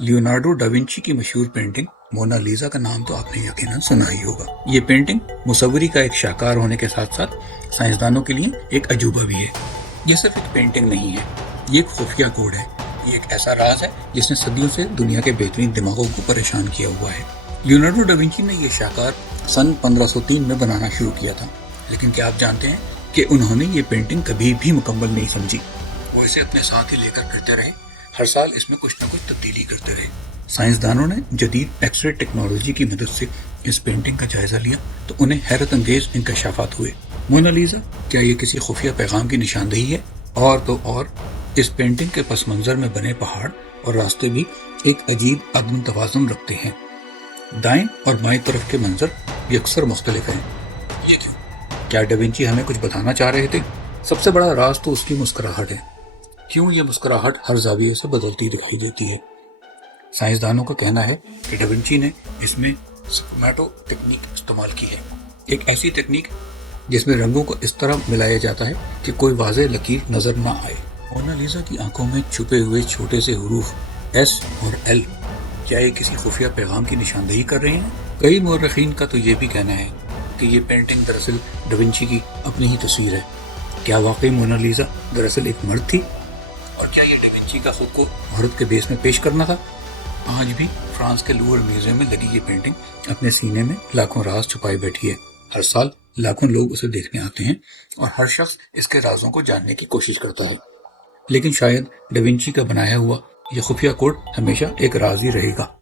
Leonardo da Vinci की मशहूर painting Mona Lisa का नाम तो आपने यकीनन सुना ही होगा। ये पेंटिंग मुसव्वरी का एक शाहकार होने के साथ साथ साइंसदानों के लिए एक अजूबा भी है। ये सिर्फ एक पेंटिंग नहीं है, ये एक खुफिया कोड है। ये एक ऐसा राज है जिसने सदियों से दुनिया के बेहतरीन दिमागों को परेशान किया हुआ है। लियोनार्डो डा विंची ने ये शाहकार सन 1503 में बनाना शुरू किया था, लेकिन क्या आप जानते हैं कि उन्होंने ये पेंटिंग कभी भी मुकम्मल नहीं समझी। वो इसे अपने साथ ही लेकर फिरते रहे, हर साल इसमें कुछ न कुछ तब्दीली करते रहे। साइंसदानों ने जदीद एक्सरे टेक्नोलॉजी की मदद से इस पेंटिंग का जायजा लिया तो उन्हें हैरत अंगेज इंकशाफात हुए। मोनालिसा क्या ये किसी खुफिया पैगाम की निशानदेही है? और तो और इस पेंटिंग के पस मंजर में बने पहाड़ और रास्ते भी एक अजीब अदम तवाज़ुन रखते हैं। दाएं और बाएं तरफ के मंजर यकसर मुख्तलिफ हैं। ये क्यों? क्या डा विंची हमें कुछ बताना चाह रहे थे? सबसे बड़ा राज तो उसकी मुस्कुराहट है। क्यों ये मुस्कुराहट हर जाविये से बदलती दिखाई देती है? साइंसदानों का कहना है कि डा विंची ने इसमें स्फुमाटो तकनीक इस्तेमाल की है, एक ऐसी तकनीक जिसमें रंगों को इस तरह मिलाया जाता है कि कोई वाज़ेह लकीर नजर ना आए। मोनालिसा की आंखों में छुपे हुए छोटे से हुरूफ एस और एल क्या ये किसी खुफिया पैगाम की निशानदेही कर रहे हैं? कई मुर्रिखीन का तो ये भी कहना है कि ये पेंटिंग दरअसल डा विंची की अपनी ही तस्वीर है। क्या वाकई मोनालिसा दरअसल एक मर्द थी? और क्या ये डा विंची का खुद को औरत के बेस में पेश करना था? आज भी फ्रांस के लूवर म्यूजियम में लगी ये पेंटिंग अपने सीने में लाखों राज छुपाए बैठी है। हर साल लाखों लोग उसे देखने आते हैं और हर शख्स इसके राजों को जानने की कोशिश करता है। लेकिन शायद डा विंची का बनाया हुआ ये खुफिया कोड हमेशा एक राज ही रहेगा।